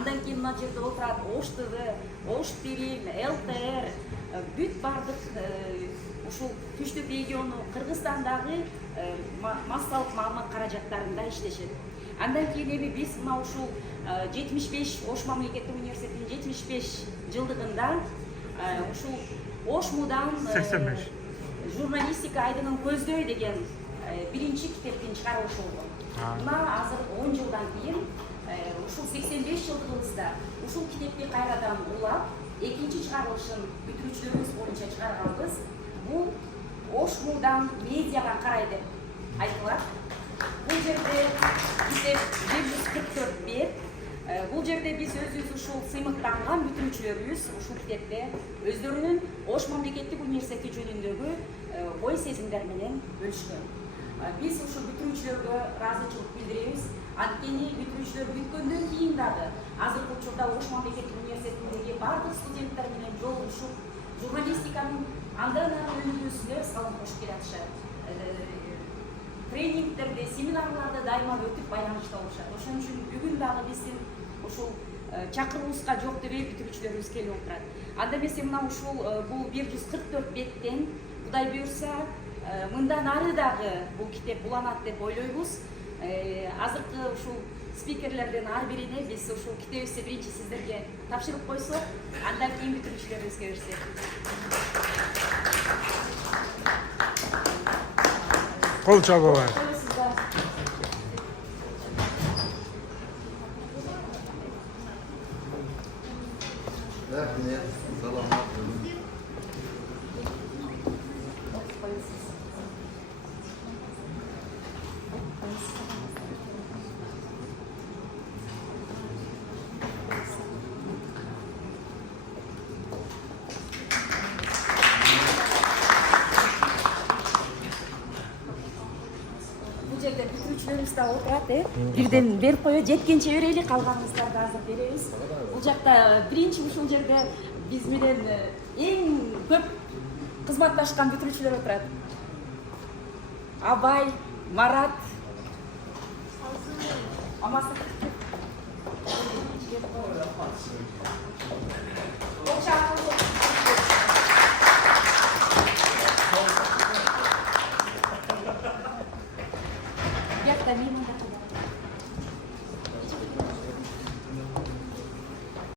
Андан кийин мына жерде отурат Ош ТВ, Ош Пирим, ЛТР, бүт бардык ушул Түштүк региону Кыргызстандагы массалык маалымат каражаттарында иштешет. Андан кийин эми биз мына ушул 75 Ош мамлекеттик университетинин 75 жылдыгында ушул Ошмудан 85 журналистика айдынын көздөй деген биринчи китептин чыгарылышы болгон. Мына азыр 10 жылдан кийин ушул 85 жылдыгыбызда ушул китепти кайрадан улап, экинчи чыгарылышын бүтүрүүчүлөрүбүз боюнча чыгарганбыз. Бул Ошмудан медиага карай деп айтылат. Бул жерде китеп 144 бет. Бул жерде биз өзүбүз ушул сыймыктанган бүтүрүүчүлөрүбүз ушул китепте өздөрүнүн Ош мамлекеттик университети жөнүндөгү ой сезимдер менен бөлүшкөн. Биз ушул бүтүрүүчүлөргө ыраазычылык билдиребиз. Анткени бүтүрүүчүлөр бүткөндөн кийин дагы азыркы учурда Ош мамлекеттик университетиндеги бардык студенттер менен жолугушуп, журналистиканын андан ары өнүгүүсүнө салым кошуп келатышат. Тренингтерде, семинарларда дайыма өтүп байланышта болушат. Ошон үчүн бүгүн дагы биздин ушул чакыруубузга жок дебей бүтүрүүчүлөрүбүз келип отурат. Анда эмесе мына ушул бул 144 беттен Кудай буйрса мындан ары дагы бул китеп буланат деп ойлойбуз. Азыркы ушул спикерлерден ар бирине биз ушул китебибизди биринчи сиздерге тапшырып койсок, андан кийин бүтүрүүчүлөрүбүзгө берсек. Кол чабуулар. Рахмет, саламат болуң. Бул жерде бүтүрүүчүлөрүбүз да отурат, бирден берип коёбуз, жеткенче берели, калганыңыздарды азыр беребиз. Бул жакта биринчи ушул жерде биз менен эң көп кызматташкан бүтүрүүчүлөр отурат. Абай, Марат, Амасов.